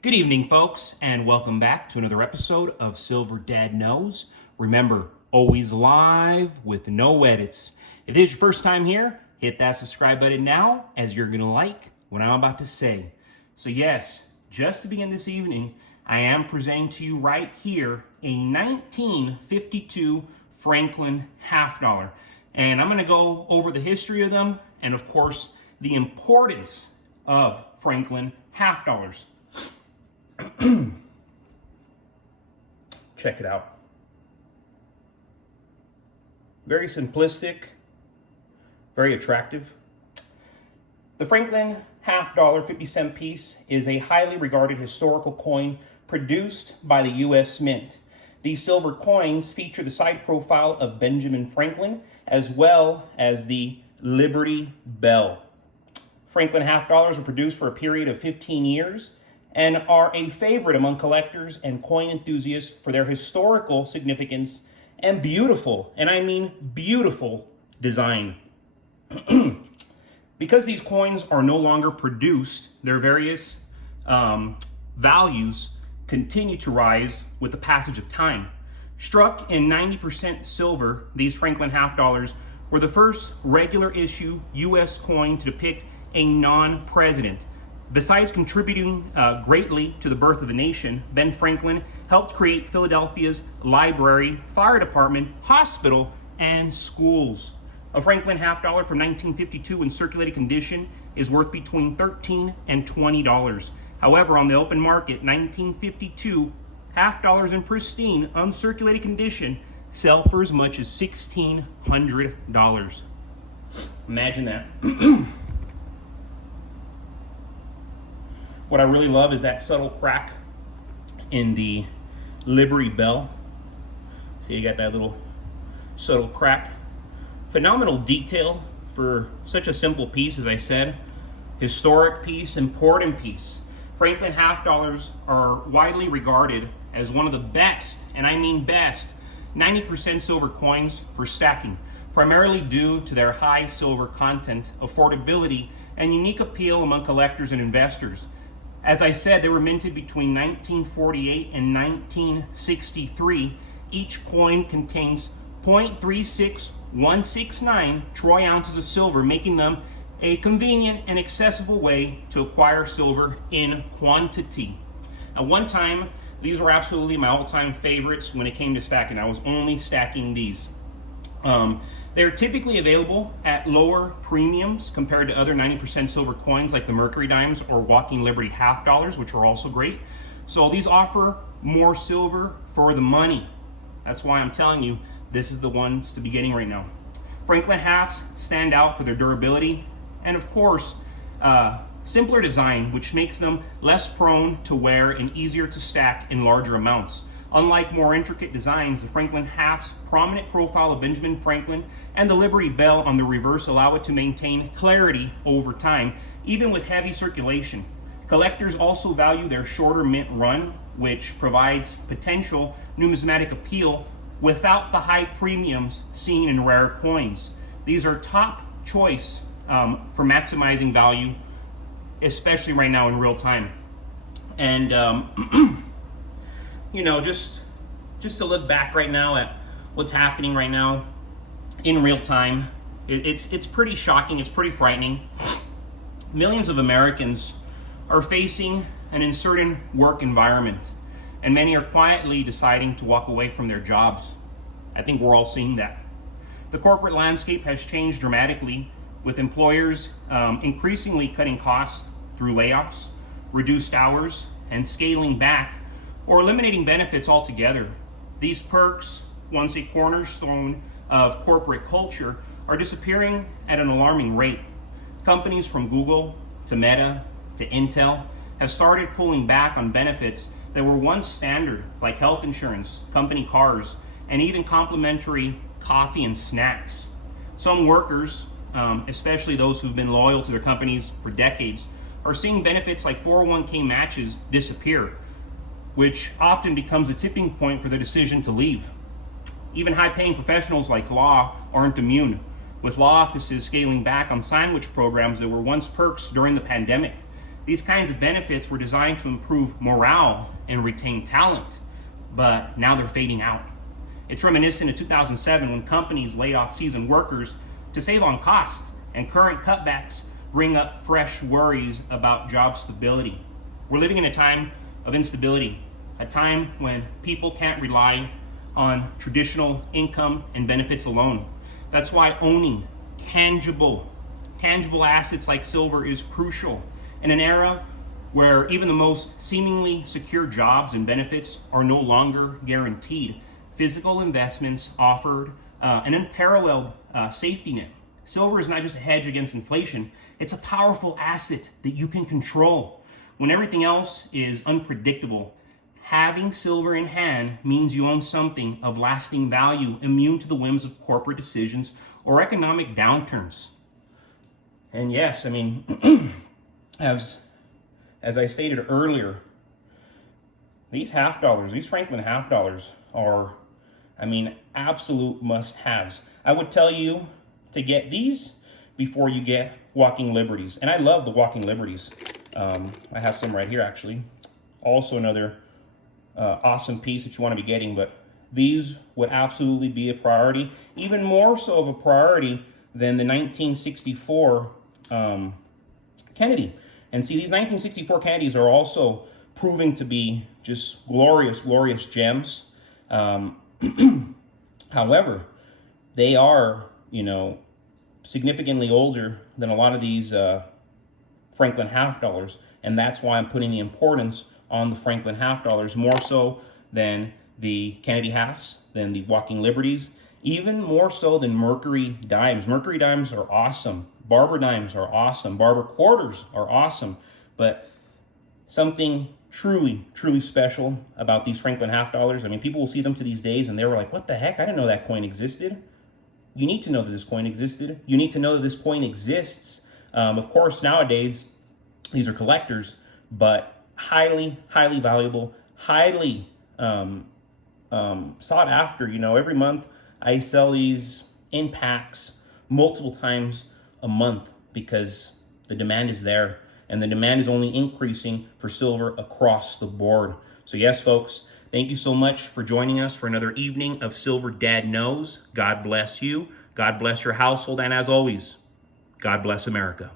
Good evening, folks, and welcome back to another episode of Silver Dad Knows. Remember, always live with no edits. If this is your first time here, hit that subscribe button now, as you're going to like what I'm about to say. So yes, just to begin this evening, I am presenting to you right here a 1952 Franklin half dollar. And I'm going to go over the history of them and, of course, the importance of Franklin half dollars. Check it out. Very simplistic, very attractive. The Franklin half dollar 50-cent piece is a highly regarded historical coin produced by the U.S. Mint. These silver coins feature the side profile of Benjamin Franklin as well as the Liberty Bell. Franklin half dollars were produced for a period of 15 years and are a favorite among collectors and coin enthusiasts for their historical significance and beautiful, and I mean beautiful, design. Because these coins are no longer produced, their various values continue to rise with the passage of time. Struck in 90% silver, these Franklin half dollars were the first regular issue U.S. coin to depict a non-president. Besides contributing greatly to the birth of the nation, Ben Franklin helped create Philadelphia's library, fire department, hospital, and schools. A Franklin half dollar from 1952 in circulating condition is worth between $13 and $20. However, on the open market, 1952 half dollars in pristine, uncirculated condition sell for as much as $1,600. Imagine that. What I really love is that subtle crack in the Liberty Bell. See, you got that little subtle crack. Phenomenal detail for such a simple piece, as I said. Historic piece, important piece. Franklin half dollars are widely regarded as one of the best, and I mean best, 90% silver coins for stacking, primarily due to their high silver content, affordability, and unique appeal among collectors and investors. As I said, they were minted between 1948 and 1963. Each coin contains 0.36169 troy ounces of silver, making them a convenient and accessible way to acquire silver in quantity. At one time, these were absolutely my all-time favorites when it came to stacking. I was only stacking these. They're typically available at lower premiums compared to other 90% silver coins like the Mercury dimes or Walking Liberty half dollars, which are also great. So these offer more silver for the money. That's why I'm telling you, this is the ones to be getting right now. Franklin halves stand out for their durability and, of course, simpler design, which makes them less prone to wear and easier to stack in larger amounts. Unlike more intricate designs, the Franklin half's prominent profile of Benjamin Franklin and the Liberty Bell on the reverse allow it to maintain clarity over time, even with heavy circulation. Collectors also value their shorter mint run, which provides potential numismatic appeal without the high premiums seen in rare coins. These are top choice for maximizing value, especially right now in real time. And you know, just to look back right now at what's happening right now in real time, it's pretty shocking. It's pretty frightening. Millions of Americans are facing an uncertain work environment, and many are quietly deciding to walk away from their jobs. I think we're all seeing that. The corporate landscape has changed dramatically, with employers increasingly cutting costs through layoffs, reduced hours, and scaling back or eliminating benefits altogether. These perks, once a cornerstone of corporate culture, are disappearing at an alarming rate. Companies from Google to Meta to Intel have started pulling back on benefits that were once standard, like health insurance, company cars, and even complimentary coffee and snacks. Some workers, especially those who've been loyal to their companies for decades, are seeing benefits like 401k matches disappear, which often becomes a tipping point for the decision to leave. Even high-paying professionals like law aren't immune, with law offices scaling back on sandwich programs that were once perks during the pandemic. These kinds of benefits were designed to improve morale and retain talent, but now they're fading out. It's reminiscent of 2007 when companies laid off seasoned workers to save on costs, and current cutbacks bring up fresh worries about job stability. We're living in a time of instability, a time when people can't rely on traditional income and benefits alone. That's why owning tangible assets like silver is crucial. In an era where even the most seemingly secure jobs and benefits are no longer guaranteed, physical investments offered an unparalleled safety net. Silver is not just a hedge against inflation, it's a powerful asset that you can control. When everything else is unpredictable, having silver in hand means you own something of lasting value, immune to the whims of corporate decisions or economic downturns. And yes, I mean, as I stated earlier, these half dollars, these Franklin half dollars are, I mean, absolute must-haves. I would tell you to get these before you get Walking Liberties. And I love the Walking Liberties. I have some right here, actually. Also another awesome piece that you want to be getting, but these would absolutely be a priority, even more so of a priority than the 1964 Kennedy. And see, these 1964 Kennedys are also proving to be just glorious, glorious gems. However, they are, significantly older than a lot of these Franklin half dollars, and that's why I'm putting the importance on the Franklin half dollars more so than the Kennedy halves, than the Walking Liberties, even more so than Mercury dimes. Mercury dimes are awesome. Barber dimes are awesome. Barber quarters are awesome. But something truly, truly special about these Franklin half dollars. I mean, people will see them to these days and they were like, what the heck? I didn't know that coin existed. You need to know that this coin existed. You need to know that this coin exists. Of course, nowadays, these are collectors, but highly, highly valuable, highly sought after. Every month I sell these in packs multiple times a month because the demand is there, and the demand is only increasing for silver across the board. So yes, folks, thank you so much for joining us for another evening of Silver Dad Knows. God bless you. God bless your household. And as always, God bless America.